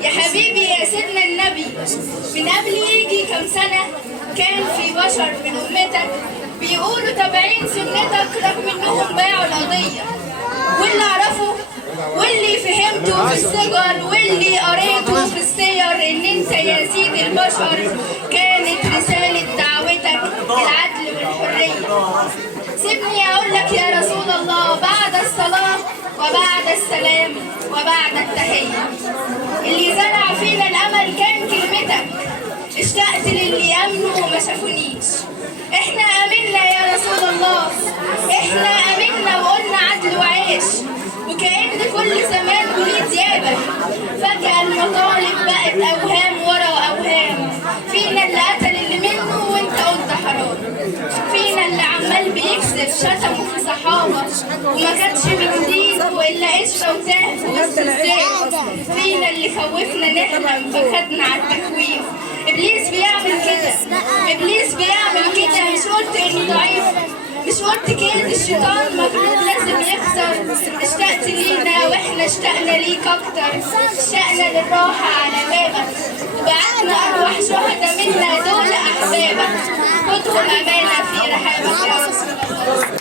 يا حبيبي يا سيدنا النبي، من قبل يجي كم سنة كان في بشر من أمتك بيقولوا تابعين سنتك رغم إنهم باعوا القضية. واللي أعرفه واللي فهمته في الصغر واللي قريته في السير إن أنت يا سيد البشر كانت رسالة دعوتك العدل والحرية. سيبني أقول لك يا رسول الله بعد الصلاة وبعد السلام وبعد التحية، اللي زرع فينا الأمل كان كلمتك، اشتقت للي أمنوا وما شافونيش. احنا آمنا يا رسول الله، احنا آمنا وقلنا عدل وعيش، وكأن كل زمان نريد ديابك. فجأة المطالب بقت أوهام ورا أوهام، فينا اللي قتل اللي منه وانت قلت حرام، فينا اللي عمال بيكذب شتمه في صحابة وما كانش من دين وإلا قشرة وتاه في وسط الزيت، فينا اللي خوفنا نحلم فخدنا على التخويف. إبليس بيعمل كده، إبليس بيعمل كده، مش قلت إنه ضعيف، مش قلت كده الشيطان مفروض لازم يخسر. اشتقت لينا واحنا اشتقنا ليك اكتر، اشتقنا للراحة على بابك وبعتنا ارواح شهداء منا دول احبابك، خدهم امانة في رحابك يا رسول الله.